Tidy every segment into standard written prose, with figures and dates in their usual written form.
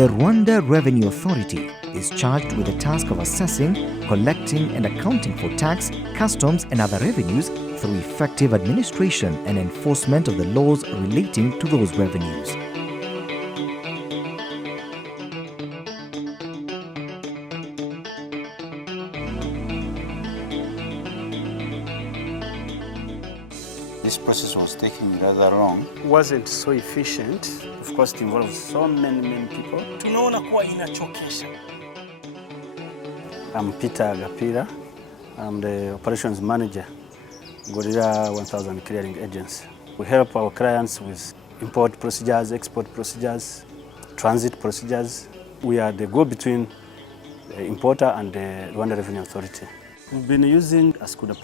The Rwanda Revenue Authority is charged with the task of assessing, collecting and accounting for tax, customs and other revenues through effective administration and enforcement of the laws relating to those revenues. This process was taking rather long. It wasn't so efficient. Of course, it involves so many people. Tunaona kuwa inachokesha. I'm Peter Agapira. I'm the operations manager, Gorilla 1000 Clearing Agency. We help our clients with import procedures, export procedures, transit procedures. We are the go-between the importer and the Rwanda Revenue Authority. We've been using Ascuda++.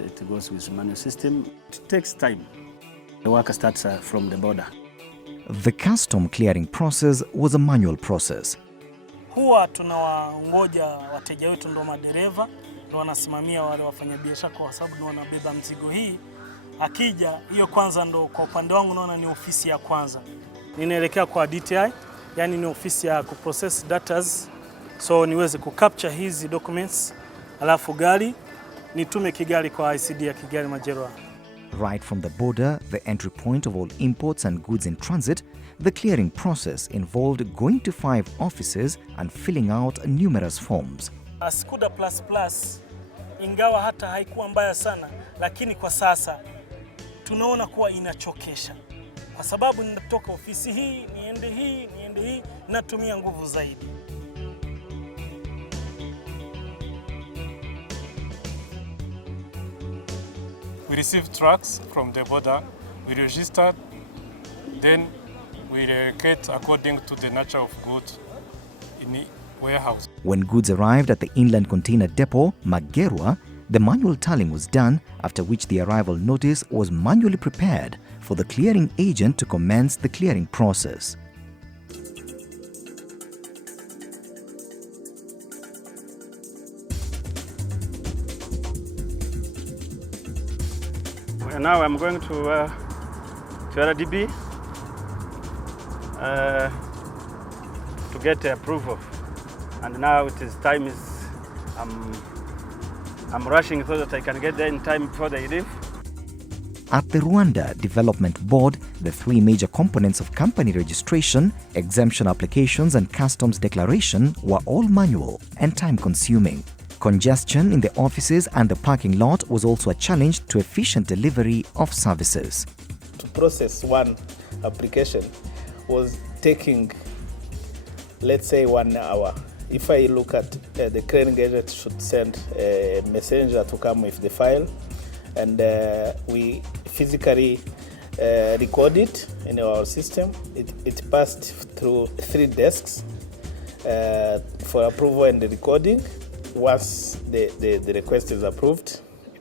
It goes with manual system. It takes time. The worker starts from the border. The custom clearing process was a manual process. Huwa tunawangoja wateja wetu ndo madereva, ndo wanasimamia wale wafanyabiashara kwa sababu ndo wanabeba mzigo hii. Akija, hiyo kwanza ndo kwa upande wangu naona ni ofisi ya kwanza. Ninaelekea kwa DTI, yani ni ofisi ya kuprocess datas. So niweze kucapture hizi documents, alafu gari nitume Kigali kwa ICD ya Kigali Majerwa. Right from the border, the entry point of all imports and goods in transit, the clearing process involved going to 5 offices and filling out numerous forms. Ascuda++, ingawa hata haikuwa mbaya sana, lakini kwa sasa tunaona kuwa inachokesha. Kwa sababu ninatoka ofisi hii, niende hii, natumia nguvu zaidi. We receive trucks from the border, we register, then we allocate according to the nature of goods in the warehouse. When goods arrived at the inland container depot, Magerwa, the manual tallying was done, after which the arrival notice was manually prepared for the clearing agent to commence the clearing process. Now I'm going to RDB to get the approval, and now it is time I'm rushing so that I can get there in time before they leave. At the Rwanda Development Board, the 3 major components of company registration, exemption applications and customs declaration were all manual and time-consuming. Congestion in the offices and the parking lot was also a challenge to efficient delivery of services. To process one application was taking, let's say, 1 hour. If I look at the clearing agent should send a messenger to come with the file, and we physically record it in our system. It passed through 3 desks for approval and recording. Once the request is approved,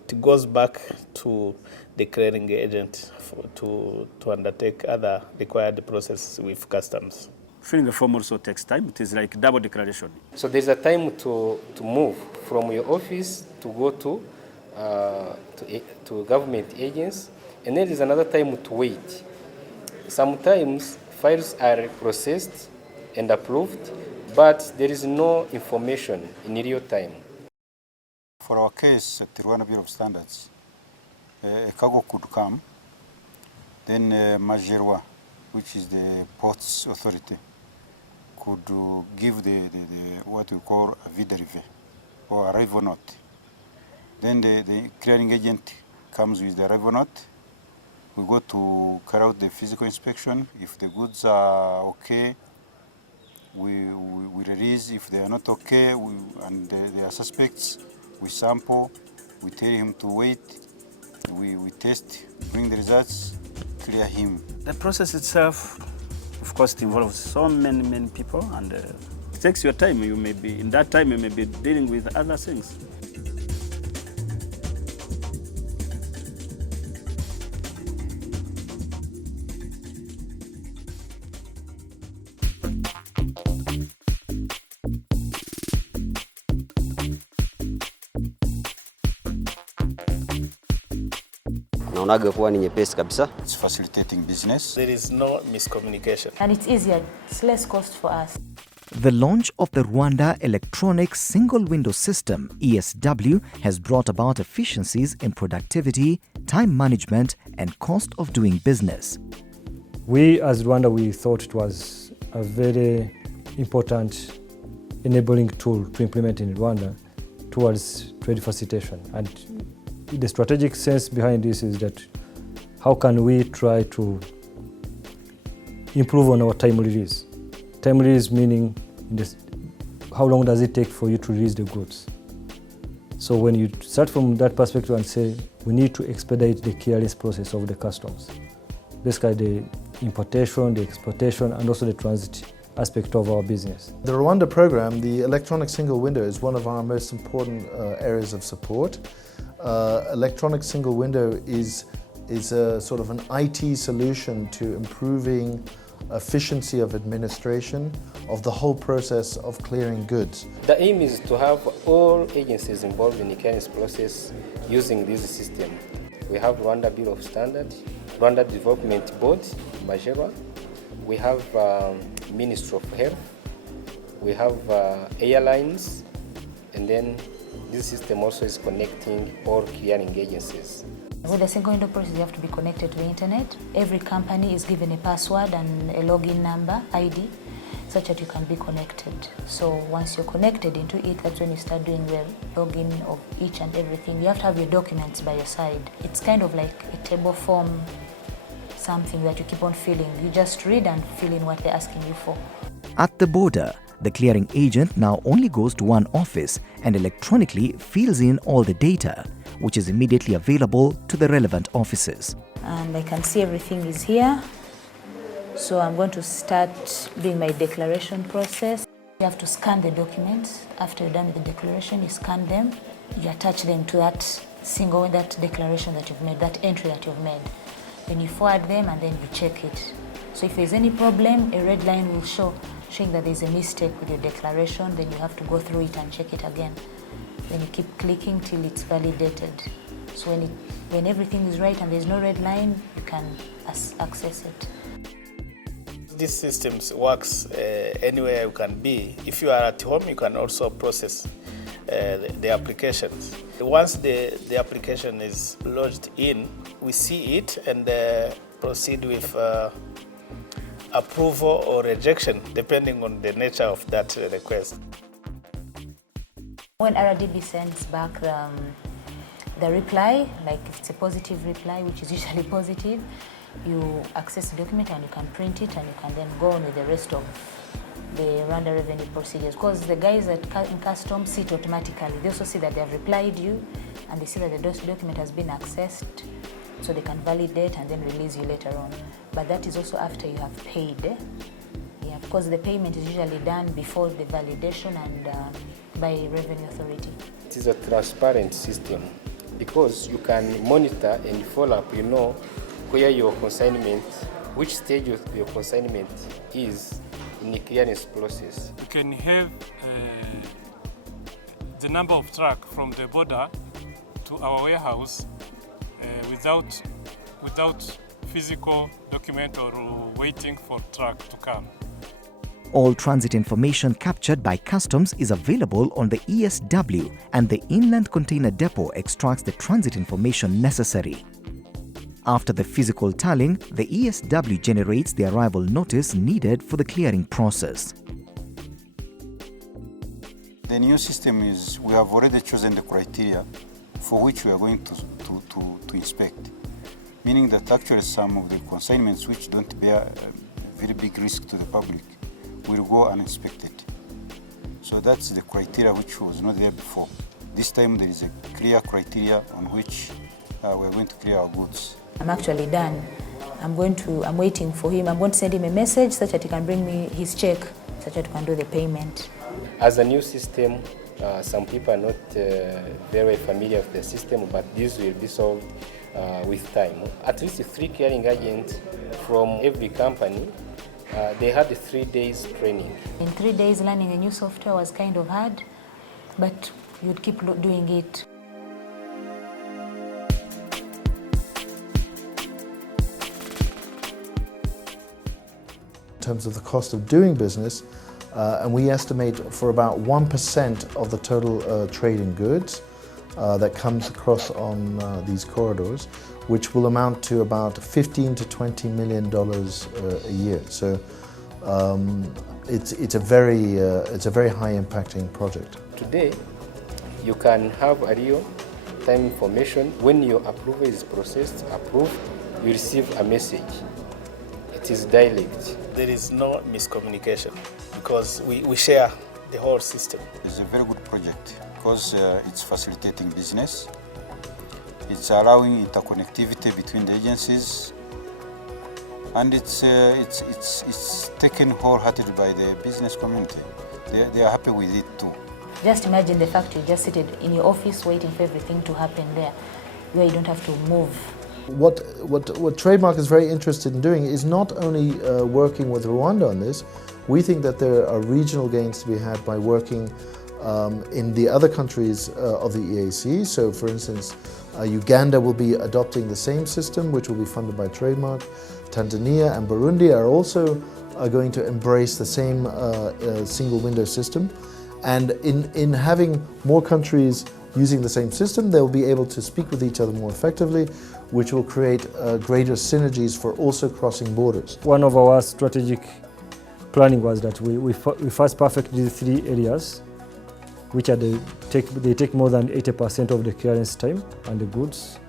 it goes back to the clearing agent to undertake other required processes with customs. Filling the form also takes time. It is like double declaration. So there's a time to move from your office to go to government agents, and then there's another time to wait. Sometimes files are processed and approved, but there is no information in real time. For our case at the Rwanda Bureau of Standards, a cargo could come, then Majerwa, which is the ports authority, could give the what we call a vide-arrivée or arrival note. Then the clearing agent comes with the arrival note. We go to carry out the physical inspection. If the goods are okay, we release. If they are not okay and they are suspects, we sample, we tell him to wait, we test, bring the results, clear him. The process itself, of course, it involves so many people, and it takes your time. In that time you may be dealing with other things. naonaga kuwa ni nyepesi kabisa. It's facilitating business. There is no miscommunication. And it's easier, it's less cost for us. The launch of the Rwanda Electronic Single Window System, ESW, has brought about efficiencies in productivity, time management, and cost of doing business. We as Rwanda, we thought it was a very important enabling tool to implement in Rwanda towards trade facilitation. And the strategic sense behind this is that how can we try to improve on our time release? Time release meaning how long does it take for you to release the goods? So when you start from that perspective and say we need to expedite the clearance process of the customs, basically the importation, the exportation, and also the transit aspect of our business. The Rwanda program, the electronic single window, is one of our most important areas of support. Electronic single window is a sort of an IT solution to improving efficiency of administration of the whole process of clearing goods. The aim is to have all agencies involved in the clearance process using this system. We have Rwanda Bureau of Standards, Rwanda Development Board, Majerwa. We have Ministry of Health. We have airlines, and then this system also is connecting all clearing agencies. With the single window process, you have to be connected to the internet. Every company is given a password and a login number, ID, such that you can be connected. So once you're connected into it, that's when you start doing the login of each and everything. You have to have your documents by your side. It's kind of like a table form, something that you keep on filling. You just read and fill in what they're asking you for. At the border, the clearing agent now only goes to one office and electronically fills in all the data, which is immediately available to the relevant offices. And I can see everything is here. So I'm going to start doing my declaration process. You have to scan the documents. After you're done with the declaration, you scan them, you attach them to that declaration that you've made, that entry that you've made. Then you forward them and then you check it. So if there's any problem, a red line will show, showing that there's a mistake with your declaration, then you have to go through it and check it again. Then you keep clicking till it's validated. So when everything is right and there's no red line, you can access it. This system works anywhere you can be. If you are at home, you can also process the applications. Once the application is lodged in, we see it and proceed with approval or rejection, depending on the nature of that request. When RDB sends back the reply, like if it's a positive reply, which is usually positive, you access the document and you can print it and you can then go on with the rest of the Rwanda revenue procedures. Because the guys in customs see it automatically. They also see that they have replied you and they see that the document has been accessed, so they can validate and then release you later on. But that is also after you have paid. Yeah, because the payment is usually done before the validation and by Revenue Authority. It is a transparent system because you can monitor and follow up, where your consignment, which stage of your consignment is in the clearance process. You can have the number of trucks from the border to our warehouse without physical document or waiting for truck to come. All transit information captured by customs is available on the ESW, and the inland container depot extracts the transit information necessary. After the physical tallying, the ESW generates the arrival notice needed for the clearing process. The new system is, we have already chosen the criteria for which we are going to inspect, meaning that actually some of the consignments which don't bear a very big risk to the public will go uninspected. So that's the criteria which was not there before. This time there is a clear criteria on which we're going to clear our goods. I'm actually done. I'm waiting for him. I'm going to send him a message such that he can bring me his check, such that we can do the payment. As a new system, some people are not very familiar with the system, but this will be solved with time. At least 3 clearing agents from every company, they had 3 days training. In 3 days, learning a new software was kind of hard, but you'd keep doing it. terms of the cost of doing business, and we estimate for about 1% of the total trade in goods that comes across on these corridors, which will amount to about $15 to $20 million a year. So it's a very high impacting project. Today, you can have a real-time information. When your approval is processed, approved, you receive a message. It is dialect. There is no miscommunication because we share the whole system. It's a very good project because it's facilitating business. It's allowing interconnectivity between the agencies, and it's taken wholeheartedly by the business community. They are happy with it too. Just imagine the fact you just sit in your office waiting for everything to happen there, where you don't have to move. What Trademark is very interested in doing is not only working with Rwanda on this. We think that there are regional gains to be had by working in the other countries of the EAC. So, for instance, Uganda will be adopting the same system, which will be funded by Trademark. Tanzania and Burundi are also going to embrace the same single window system. And in having more countries using the same system, they'll be able to speak with each other more effectively, which will create greater synergies for also crossing borders. One of our strategic planning was that we first perfect these 3 areas, which are they take more than 80% of the clearance time and the goods.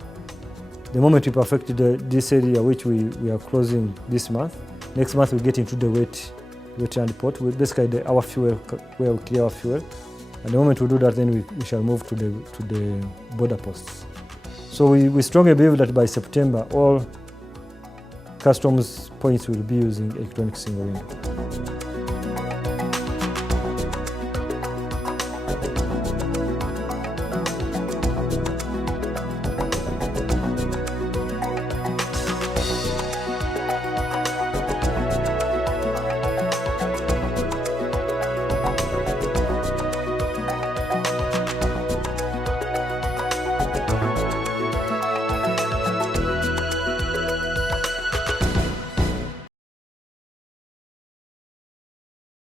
The moment we perfected this area, which we are closing this month, next month we get into the wet and port. Basically our fuel, where we clear our fuel. And the moment we do that, then we shall move to the border posts. So we strongly believe that by September, all customs points will be using electronic single window.